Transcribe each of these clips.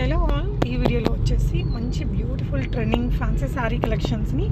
Hello all, ఈ వీడియోలో వచ్చేసి మంచి బ్యూటిఫుల్ ట్రెండింగ్ ఫ్యాన్సీ శారీ కలెక్షన్స్ని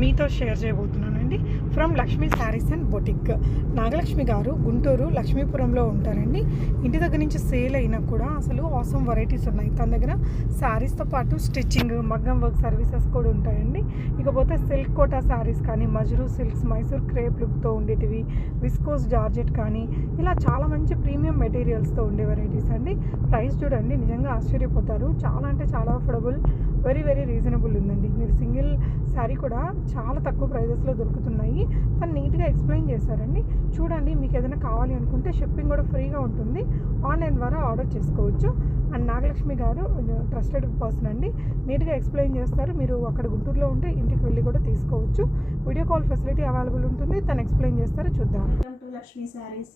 మీతో షేర్ చేయబోతున్నానండి. From Lakshmi Sarees and boutique. Nagalakshmi గారు గుంటూరు లక్ష్మీపురంలో ఉంటారండి. ఇంటి దగ్గర నుంచి సేల్ అయినా కూడా అసలు ఆసమ్ వెరైటీస్ ఉన్నాయి తన దగ్గర. శారీస్తో పాటు స్టిచ్చింగ్, మగ్గం వర్క్ సర్వీసెస్ కూడా ఉంటాయండి. ఇకపోతే సిల్క్ కోటా శారీస్ కానీ, మజ్రూ సిల్క్స్, మైసూర్ క్రేప్ లుక్తో ఉండేటివి, విస్కోస్ జార్జెట్ కానీ, ఇలా చాలా మంచి ప్రీమియం మెటీరియల్స్తో ఉండే వెరైటీస్ అండి. ప్రైస్ చూడండి, నిజంగా ఆశ్చర్యపోతారు. చాలా అంటే చాలా అఫోర్డబుల్, వెరీ వెరీ రీజనబుల్ ఉందండి. మీరు సింగిల్ శారీ కూడా చాలా తక్కువ ప్రైజెస్లో దొరుకుతున్నాయి. తను నీట్గా ఎక్స్ప్లెయిన్ చేశారండి. చూడండి, మీకు ఏదైనా కావాలి అనుకుంటే షిప్పింగ్ కూడా ఫ్రీగా ఉంటుంది. ఆన్లైన్ ద్వారా ఆర్డర్ చేసుకోవచ్చు. అండ్ నాగలక్ష్మి గారు ట్రస్టెడ్ పర్సన్ అండి, నీట్గా ఎక్స్ప్లెయిన్ చేస్తారు. మీరు అక్కడ గుంటూరులో ఉంటే ఇంటికి వెళ్ళి కూడా తీసుకోవచ్చు. వీడియో కాల్ ఫెసిలిటీ అవైలబుల్ ఉంటుంది. తను ఎక్స్ప్లెయిన్ చేస్తారు, చూద్దాం. Welcome to Lakshmi saris.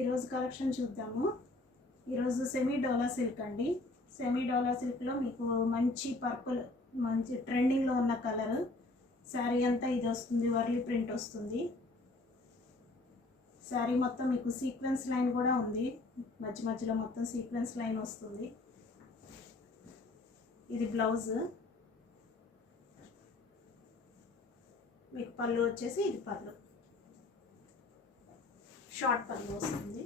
ఈరోజు కలెక్షన్ చూద్దాము. ఈరోజు సెమీ డోలా సిల్క్ అండి. సెమీ డోలా సిల్క్లో మీకు మంచి పర్పుల్, మంచి ట్రెండింగ్లో ఉన్న కలర్. శారీ అంతా ఇది వస్తుంది, వర్లీ ప్రింట్ వస్తుంది. శారీ మొత్తం మీకు సీక్వెన్స్ లైన్ కూడా ఉంది, మధ్య మధ్యలో మొత్తం సీక్వెన్స్ లైన్ వస్తుంది. ఇది బ్లౌజ్. మీకు పళ్ళు వచ్చేసి ఇది పళ్ళు, షార్ట్ పళ్ళు వస్తుంది.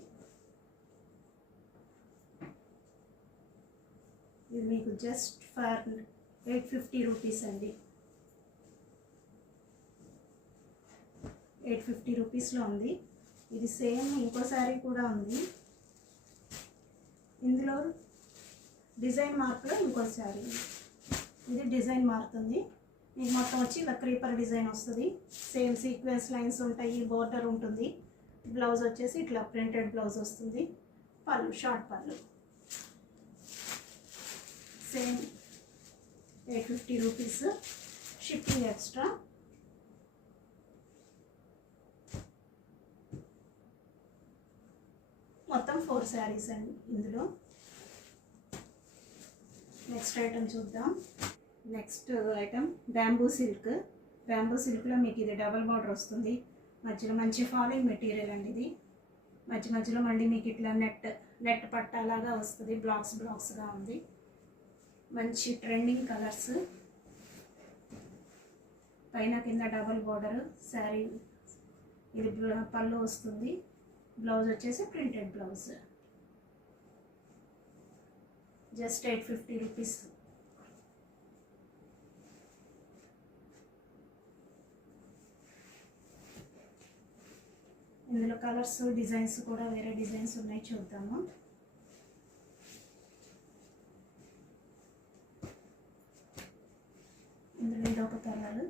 ఇది మీకు జస్ట్ ఫర్ 850 రూపీస్ అండి. 850 రూపీస్లో ఉంది. ఇది సేమ్ ఇంకో శారీ కూడా ఉంది. ఇందులో డిజైన్ మార్క్లో ఇంకో శారీ, ఇది డిజైన్ మారుతుంది. మీకు మొత్తం వచ్చి ఇలా క్రీపర్ డిజైన్ వస్తుంది. సేమ్ సీక్వెన్స్ లైన్స్ ఉంటాయి, బోర్డర్ ఉంటుంది. బ్లౌజ్ వచ్చేసి ఇట్లా ప్రింటెడ్ బ్లౌజ్ వస్తుంది. పళ్ళు షార్ట్ పళ్ళు. Same 850 rupees, shipping extra. మొత్తం 4 శారీస్ అండి ఇందులో. నెక్స్ట్ ఐటమ్ చూద్దాం. Next item bamboo silk. Bamboo సిల్క్లో మీకు ఇది డబల్ బార్డర్ వస్తుంది. మధ్యలో మంచి ఫాలింగ్ మెటీరియల్ అండి ఇది. మధ్య మధ్యలో మళ్ళీ మీకు ఇట్లా నెట్ పట్టాలాగా వస్తుంది, బ్లాక్స్గా ఉంది. మంచి ట్రెండింగ్ కలర్స్. పైన కింద డబల్ బార్డర్ శారీ. ఇది పళ్ళు వస్తుంది. బ్లౌజ్ వచ్చేసి ప్రింటెడ్ బ్లౌజ్. Just 850 rupees. ఇందులో కలర్స్, డిజైన్స్ కూడా వేరే డిజైన్స్ ఉన్నాయి, చూద్దాము. ఇందులో ఇదొక colour.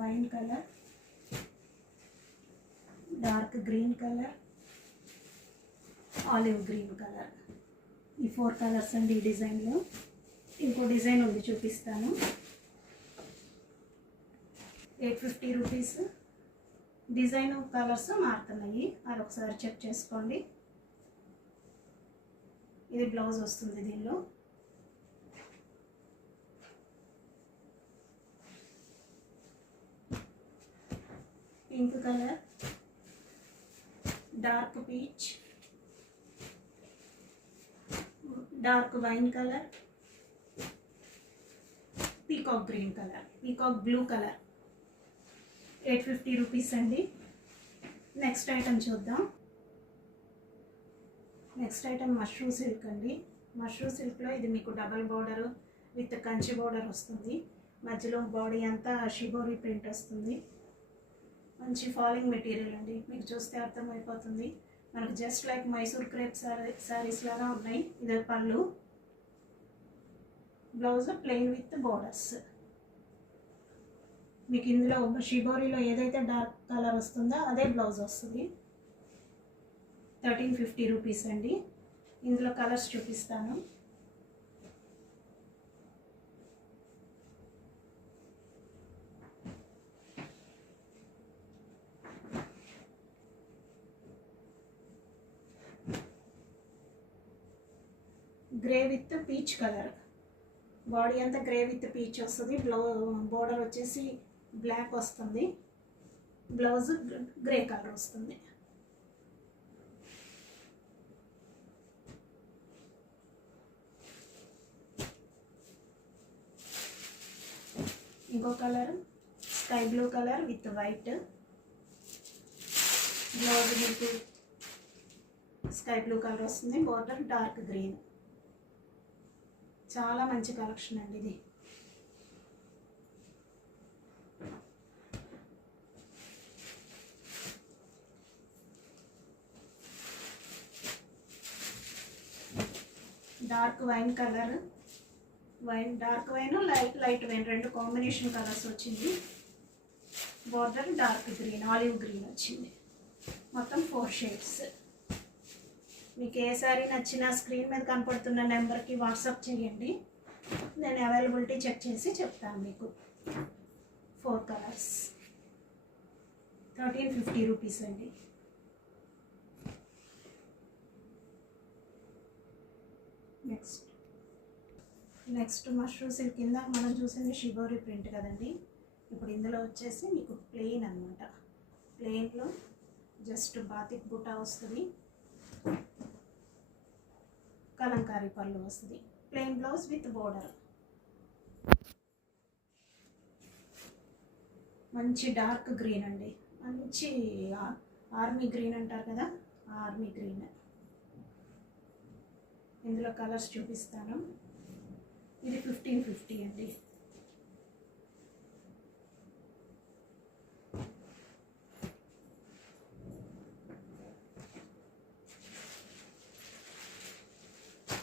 Wine colour, dark green colour, olive green colour. ఈ 4 కలర్స్ అండి ఈ డిజైన్లో. ఇంకో డిజైన్ ఉంది, చూపిస్తాను. 850 రూపీస్. డిజైన్ కలర్స్ మారుతున్నాయి, అది ఒకసారి చెక్ చేసుకోండి. ఇది బ్లౌజ్ వస్తుంది. దీనిలో pink colour, dark peach, dark wine colour, peacock green colour, peacock blue colour. 850 rupees అండి. నెక్స్ట్ ఐటమ్ చూద్దాం. నెక్స్ట్ ఐటమ్ మష్రూ సిల్క్ అండి. మష్రూ సిల్క్లో ఇది మీకు double border with Kanchi border వస్తుంది. మధ్యలో బాడీ అంతా షిబోరి ప్రింట్ వస్తుంది. మంచి ఫాలింగ్ మెటీరియల్ అండి, మీకు చూస్తే అర్థమైపోతుంది. మనకు just like Mysore crepe saris లాగా ఉన్నాయి. ఇది పళ్ళు, బ్లౌజ్ ప్లెయిన్ విత్ బార్డర్స్. మీకు ఇందులో షిబోరిలో ఏదైతే డార్క్ కలర్ వస్తుందో అదే బ్లౌజ్ వస్తుంది. 1350 రూపీస్ అండి. ఇందులో కలర్స్ చూపిస్తాను. Grey with peach colour. Body అంతా గ్రే విత్ పీచ్ వస్తుంది. బోర్డర్ వచ్చేసి బ్లాక్ వస్తుంది. బ్లౌజ్ గ్రే కలర్ వస్తుంది. ఇంకో colour sky blue colour with white. Blouse మీకు స్కై బ్లూ కలర్ వస్తుంది, బోర్డర్ డార్క్ గ్రీన్. చాలా మంచి కలెక్షన్ అండి ఇది. Dark wine colour, dark wine light wine రెండు కాంబినేషన్ కలర్స్ వచ్చింది. Border dark green, olive green వచ్చింది. మొత్తం 4 షేడ్స్. మీకు ఏ సారీ నచ్చినా స్క్రీన్ మీద కనపడుతున్న నెంబర్కి వాట్సాప్ చేయండి, నేను అవైలబిలిటీ చెక్ చేసి చెప్తాను మీకు. 4 కలర్స్ 1350 రూపీస్ అండి. నెక్స్ట్ మష్రూమ్ సిల్క్ కింద మనం చూసింది షిబోరి ప్రింట్ కదండి. ఇప్పుడు ఇందులో వచ్చేసి మీకు ప్లెయిన్ అనమాట. ప్లెయిన్లో జస్ట్ బాతిక్ బుటా వస్తుంది, కలంకారీ పళ్ళు వస్తుంది, ప్లెయిన్ బ్లౌజ్ విత్ బోర్డర్. మంచి డార్క్ గ్రీన్ అండి, మంచి ఆర్మీ గ్రీన్ అంటారు కదా, ఆర్మీ గ్రీన్. ఇందులో కలర్స్ చూపిస్తాను. ఇది 1550 అండి.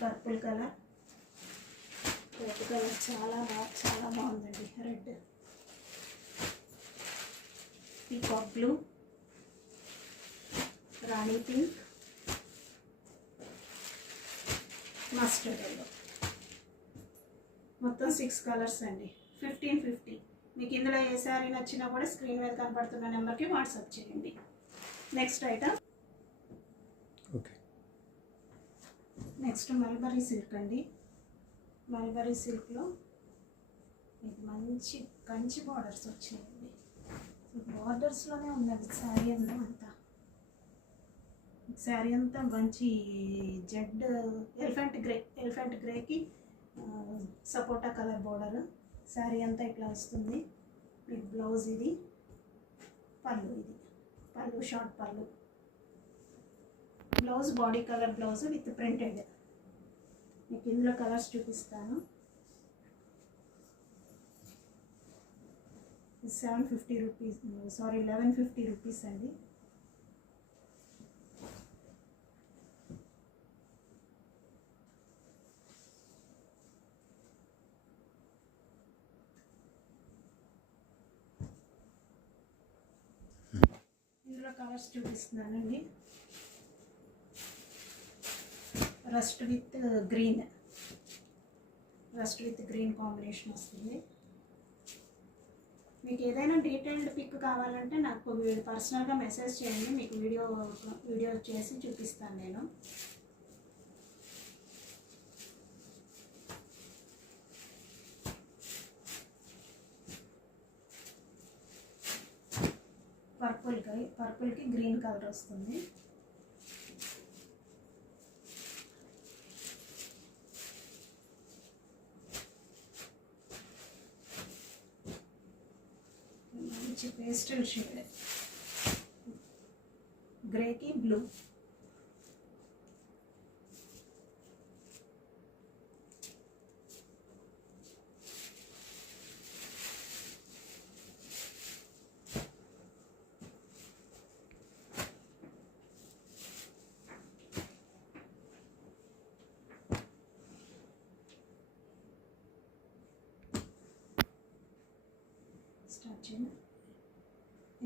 పర్పుల్ కలర్, రెడ్ కలర్ చాలా బాగుందండి. రెడ్, పీకాక్ బ్లూ, రాణి పింక్, మస్టర్డ్ ఎల్లో. మొత్తం 6 కలర్స్ అండి. 1550. మీకు ఇందులో ఏ శారీ నచ్చినా కూడా స్క్రీన్ మీద కనపడుతున్న నెంబర్కి వాట్సాప్ చేయండి. Next item, okay, next mulberry silk అండి. మల్బరీ సిల్క్లో మీకు మంచి కంచి బార్డర్స్ వచ్చాయండి. బార్డర్స్లోనే ఉందండి శారీ అంతా. శారీ అంతా మంచి జెడ్ ఎలిఫెంట్ గ్రేకి సపోటా కలర్ బోర్డర్. శారీ అంతా ఇట్లా వస్తుంది. మీకు బ్లౌజ్ ఇది, పళ్ళు షార్ట్ పళ్ళు. Blouse body colour blouse with printed. మీకు ఇందులో కలర్స్ చూపిస్తాను. 750 రూపీస్, సారీ 1150 రూపీస్ అండి. ఇందులో కలర్స్ చూపిస్తున్నానండి. రస్ట్ విత్ గ్రీన్ కాంబినేషన్ వస్తుంది. మీకు ఏదైనా డీటెయిల్డ్ పిక్ కావాలంటే నాకు పర్సనల్గా మెసేజ్ చేయండి, మీకు వీడియో చేసి చూపిస్తాను నేను. పర్పుల్కి గ్రీన్ కలర్ వస్తుంది. మంచి పేస్టల్ షేడ్, గ్రేకి బ్లూ.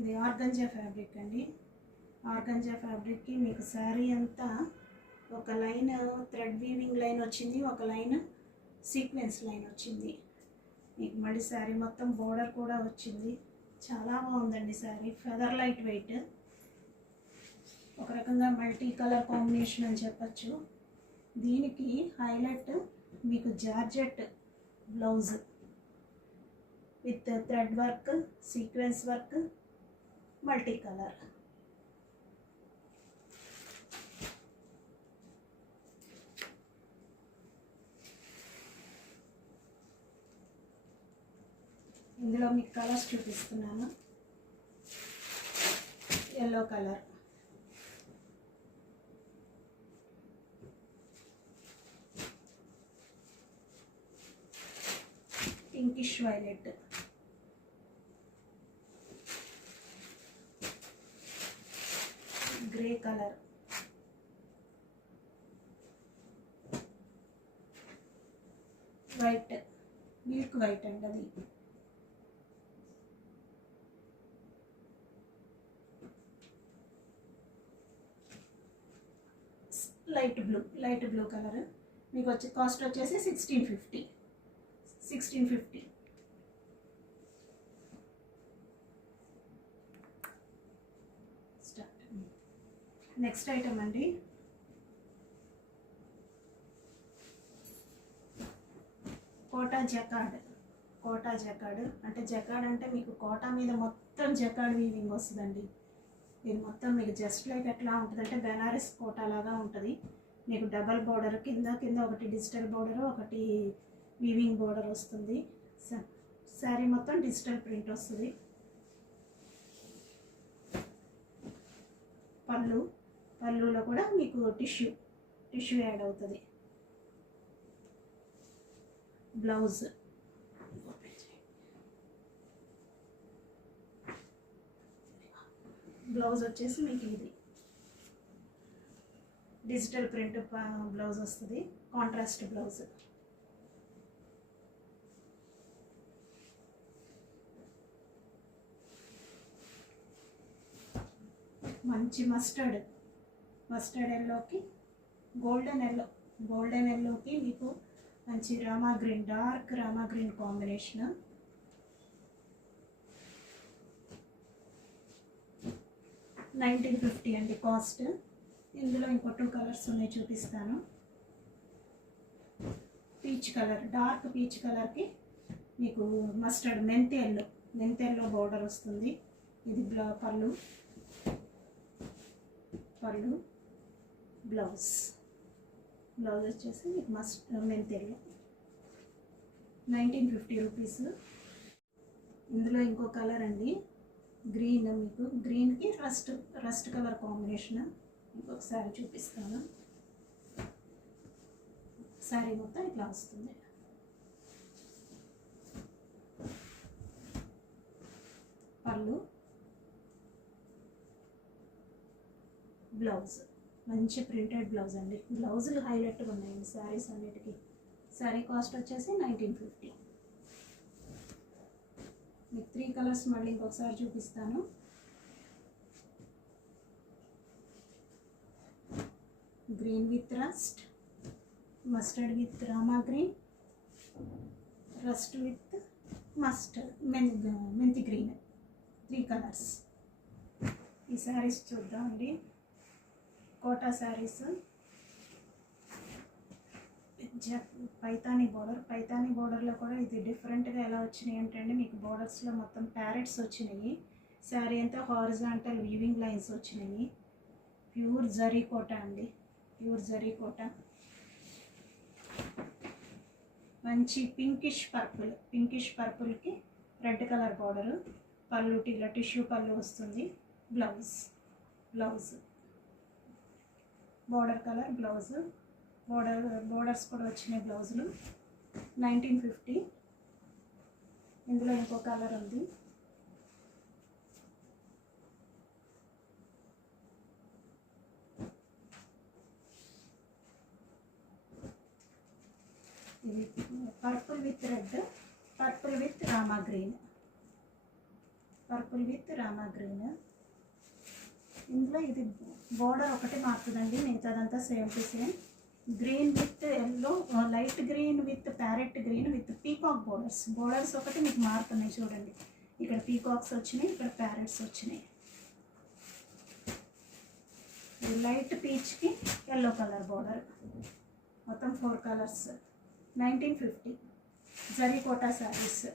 ఇది ఆర్గంజా ఫ్యాబ్రిక్ అండి. ఆర్గంజా ఫ్యాబ్రిక్కి మీకు శారీ అంతా ఒక లైన్ థ్రెడ్ వీవింగ్ లైన్ వచ్చింది, ఒక లైన్ సీక్వెన్స్ లైన్ వచ్చింది. మీకు మళ్ళీ శారీ మొత్తం బోర్డర్ కూడా వచ్చింది. చాలా బాగుందండి శారీ. ఫెదర్ లైట్ వెయిట్, ఒక రకంగా మల్టీ కలర్ కాంబినేషన్ అని చెప్పచ్చు. దీనికి హైలైట్ మీకు georgette blouse with thread work, sequence work, multi colour. ఇందులో మీకు కలర్స్ చూపిస్తున్నాను. Yellow colour, pinkish violet, grey colour, white, milk white అండి అది, లైట్ బ్లూ కలర్. మీకు కాస్ట్ వచ్చేసి 1650. నెక్స్ట్ ఐటమ్ అండి, కోటా జకాడ్ అంటే జకాడ్ అంటే మీకు కోటా మీద మొత్తం జకాడ్ వీవింగ్ వస్తుందండి. ఇది మొత్తం మీకు జస్ట్ లైక్ ఎట్లా ఉంటుందంటే బెనారస్ కోటా లాగా ఉంటుంది. మీకు డబల్ బోర్డర్, కింద ఒకటి డిజిటల్ బోర్డర్, ఒకటి వీవింగ్ బోర్డర్ వస్తుంది. శారీ మొత్తం డిజిటల్ ప్రింట్ వస్తుంది. పళ్ళులో కూడా మీకు టిష్యూ యాడ్ అవుతుంది. బ్లౌజ్ వచ్చేసి మీకు ఇది డిజిటల్ ప్రింట్ బ్లౌజ్ వస్తుంది, కాంట్రాస్ట్ బ్లౌజ్. మంచి మస్టర్డ్ ఎల్లోకి గోల్డెన్ ఎల్లోకి మీకు మంచి డార్క్ రామా గ్రీన్ కాంబినేషన్. $1950 అండి కాస్ట్. ఇందులో ఇంకో 2 కలర్స్ ఉన్నాయి, చూపిస్తాను. పీచ్ కలర్, డార్క్ పీచ్ కలర్కి మీకు మస్టర్డ్ మెంతి ఎల్లో బోర్డర్ వస్తుంది. ఇది పళ్ళు, బ్లౌజ్ వచ్చేసి మీకు మెంతి ఎల్లో. 1950 రూపీస్. ఇందులో ఇంకో కలర్ అండి, గ్రీన్, మీకు గ్రీన్కి రస్ట్ కలర్ కాంబినేషన్. ఇంకొకసారి చూపిస్తాను. శారీ మొత్తం ఇట్లా వస్తుంది. పళ్ళు, బ్లౌజ్ మంచి ప్రింటెడ్ బ్లౌజ్ అండి. బ్లౌజులు హైలైట్గా ఉన్నాయండి శారీస్ అన్నిటికీ. శారీ కాస్ట్ వచ్చేసి 1950. మీకు 3 కలర్స్ మళ్ళీ ఇంకొకసారి చూపిస్తాను. Green with rust, mustard with Rama green, rust with మెంతి గ్రీన్. 3 కలర్స్. ఈ శారీస్ చూద్దామండి. కోటా శారీస్, పైతానీ బోర్డర్లో కూడా ఇది డిఫరెంట్గా ఎలా వచ్చినాయి అంటే అండి, మీకు బోర్డర్స్లో మొత్తం ప్యారెట్స్ వచ్చినాయి. శారీ అంతా హారిజాంటల్ వీవింగ్ లైన్స్ వచ్చినాయి. ప్యూర్ జరీ కోటా అండి, మంచి పింకిష్ పర్పుల్కి రెడ్ కలర్ బోర్డరు. పళ్ళు ఇలా టిష్యూ పళ్ళు వస్తుంది. Blouse border colour blouse. Borders కూడా వచ్చినాయి బ్లౌజులు. 1950. ఇందులో ఇంకో కలర్ ఉంది. ఇది purple with red, purple with Rama green. ఇందులో ఇది బోర్డర్ ఒకటి మారుతుందండి, మిగతాదంతా same to same. Green with yellow, light green with parrot green with peacock borders ఒకటి మీకు మారుతున్నాయి చూడండి. ఇక్కడ పీకాక్స్ వచ్చినాయి, ఇక్కడ ప్యారెట్స్ వచ్చినాయి. లైట్ పీచ్కి ఎల్లో కలర్ బోర్డర్. మొత్తం 4 కలర్స్. 1950 జరీ కోటా శారీస్.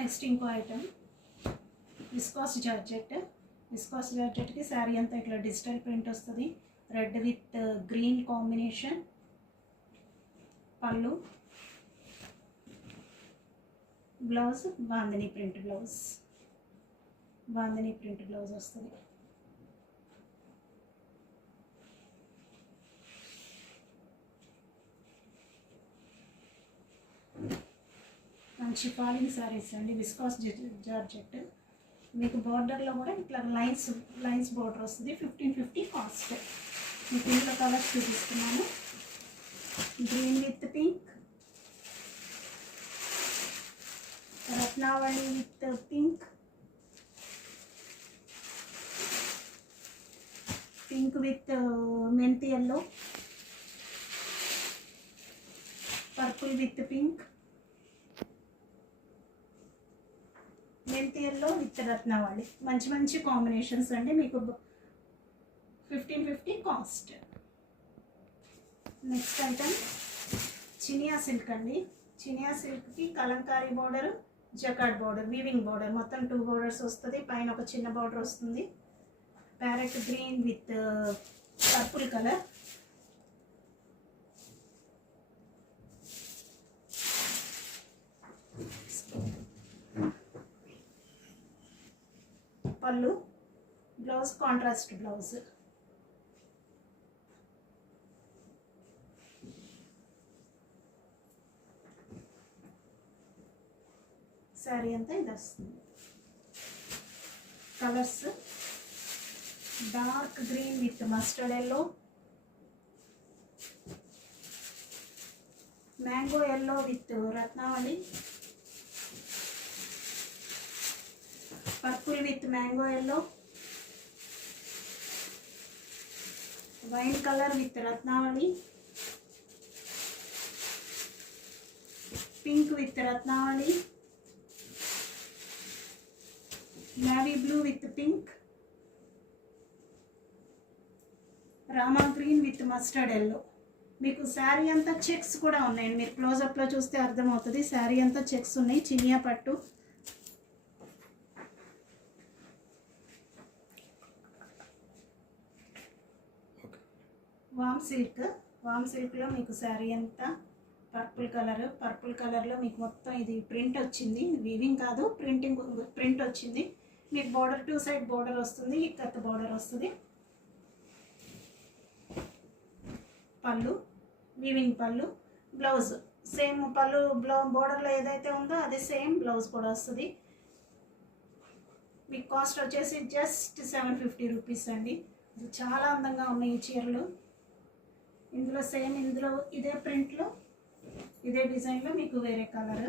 నెక్స్ట్ ఇంకో ఐటమ్ విస్కాస్ జార్జెట్కి శారీ అంతా ఇట్లా డిజిటల్ ప్రింట్ వస్తుంది. Red with green combination. పళ్ళు blouse bandhani print blouse, bandhani print blouse వస్తుంది. మంచి ఫాలింగ్ సారీస్ అండి, విస్కాస్ జార్జెట్. మీకు బార్డర్లో కూడా ఇట్లా లైన్స్ బార్డర్ వస్తుంది. 1550 కాస్ట్. మీకు ఇందులో కలర్స్ చూపిస్తున్నాను. Green with pink, Ratnavali with pink, pink with మెంతి ఎల్లో, పర్పుల్ విత్ పింక్, మెంతి ఎల్లో విత్ రత్నావళి. మంచి మంచి కాంబినేషన్స్ అండి. మీకు 1550 కాస్ట్. నెక్స్ట్ ఐటమ్ చినియా సిల్క్ అండి. చినియా సిల్క్కి Kalamkari border, jacquard border, weaving border, మొత్తం 2 బార్డర్స్ వస్తుంది. పైన ఒక చిన్న బార్డర్ వస్తుంది. Parrot green with purple colour. పళ్ళు, బ్లౌజ్ కాంట్రాస్ట్ బ్లౌజ్. శారీ అంతా ఇది వస్తుంది. Colours dark green with mustard yellow, mango yellow with Ratnavali, purple with mango yellow, wine colour with Ratnavali, pink with Ratnavali, navy blue with pink, Rama green with mustard yellow. మీకు శారీ అంతా checks కూడా ఉన్నాయండి. మీరు క్లోజప్లో చూస్తే అర్థమవుతుంది. శారీ అంతా చెక్స్ ఉన్నాయి. చినియా పట్టు. వామ్ సిల్క్లో మీకు శారీ అంతా పర్పుల్ కలర్లో మీకు మొత్తం ఇది ప్రింట్ వచ్చింది. వీవింగ్ కాదు, ప్రింట్ వచ్చింది. మీకు బార్డర్ 2 సైడ్ బార్డర్ వస్తుంది. ఇక్కత్ బార్డర్ వస్తుంది. పళ్ళు, వీవింగ్ పళ్ళు, బ్లౌజ్ సేమ్ పళ్ళు బార్డర్లో ఏదైతే ఉందో అదే సేమ్ బ్లౌజ్ కూడా వస్తుంది. మీకు కాస్ట్ వచ్చేసి జస్ట్ 750 రూపీస్ అండి. చాలా అందంగా ఉన్నాయి ఈ చీరలు. ఇందులో సేమ్ ఇదే ప్రింట్లో ఇదే డిజైన్లో మీకు వేరే కలర్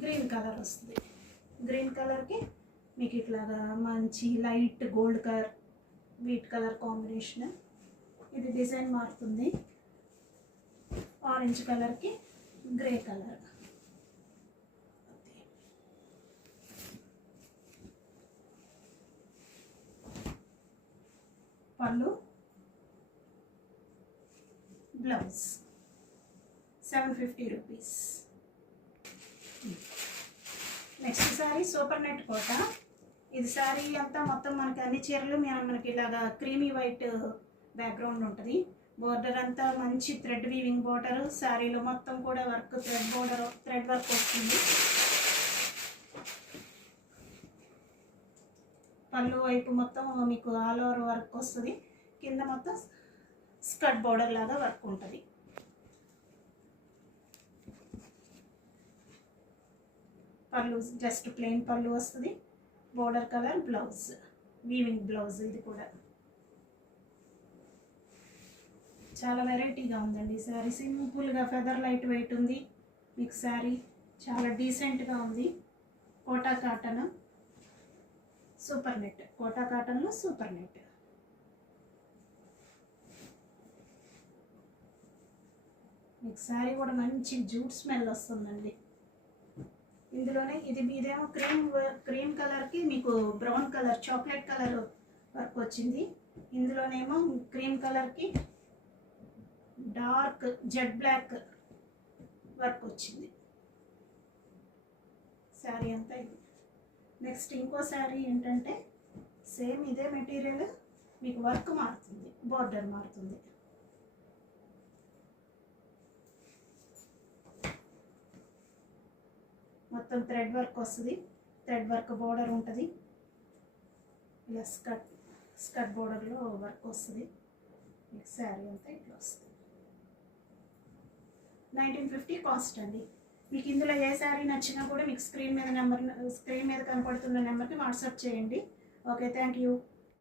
గ్రీన్ కలర్ వస్తుంది. గ్రీన్ కలర్కి మీకు ఇట్లాగా మంచి light gold colour, wheat colour combination. ఇది డిజైన్ మారుతుంది. ఆరెంజ్ కలర్కి గ్రే కలర్. పళ్ళు, blouse 750 rupees. Next sari super net Kota. ఇది శారీ అంతా మొత్తం మనకి అన్ని చీరలు మనకి ఇలాగా క్రీమీ వైట్ బ్యాక్గ్రౌండ్ ఉంటుంది. బోర్డర్ అంతా మంచి థ్రెడ్ వీవింగ్ బోర్డర్. శారీలో మొత్తం కూడా వర్క్ థ్రెడ్ వర్క్ వస్తుంది. పళ్ళు వైపు మొత్తం మీకు ఆల్ ఓవర్ వర్క్ వస్తుంది. కింద మొత్తం స్కర్ట్ బోర్డర్ లాగా వర్క్ ఉంటుంది. పళ్ళు జస్ట్ ప్లెయిన్ పళ్ళు వస్తుంది. Border colour blouse, weaving blouse. ఇది కూడా చాలా వెరైటీగా ఉందండి శారీ. సింపుల్గా ఫెదర్ లైట్ వెయిట్ ఉంది. మీకు శారీ చాలా డీసెంట్గా ఉంది. Kota cotton super net, Kota కాటన్లో సూపర్ నెట్. మీకు శారీ కూడా మంచి జూట్ స్మెల్ వస్తుందండి. ఇందులోనే ఇదేమో క్రీమ్ కలర్కి మీకు brown colour, chocolate colour work వచ్చింది. ఇందులోనేమో క్రీమ్ కలర్కి డార్క్ జెడ్ బ్లాక్ వర్క్ వచ్చింది. శారీ అంతా ఇది. నెక్స్ట్ ఇంకో శారీ ఏంటంటే సేమ్ ఇదే మెటీరియల్, మీకు వర్క్ మారుతుంది, బోర్డర్ మారుతుంది. మొత్తం థ్రెడ్ వర్క్ వస్తుంది, థ్రెడ్ వర్క్ బోర్డర్ ఉంటుంది. ఇలా స్కర్ట్ బోర్డర్లో వర్క్ వస్తుంది. మీకు శారీ అంతా ఇట్లా వస్తుంది. 1950 కాస్ట్ అండి. మీకు ఇందులో ఏ శారీ నచ్చినా కూడా మీకు స్క్రీన్ మీద కనపడుతున్న నెంబర్కి వాట్సాప్ చేయండి. Okay, thank you.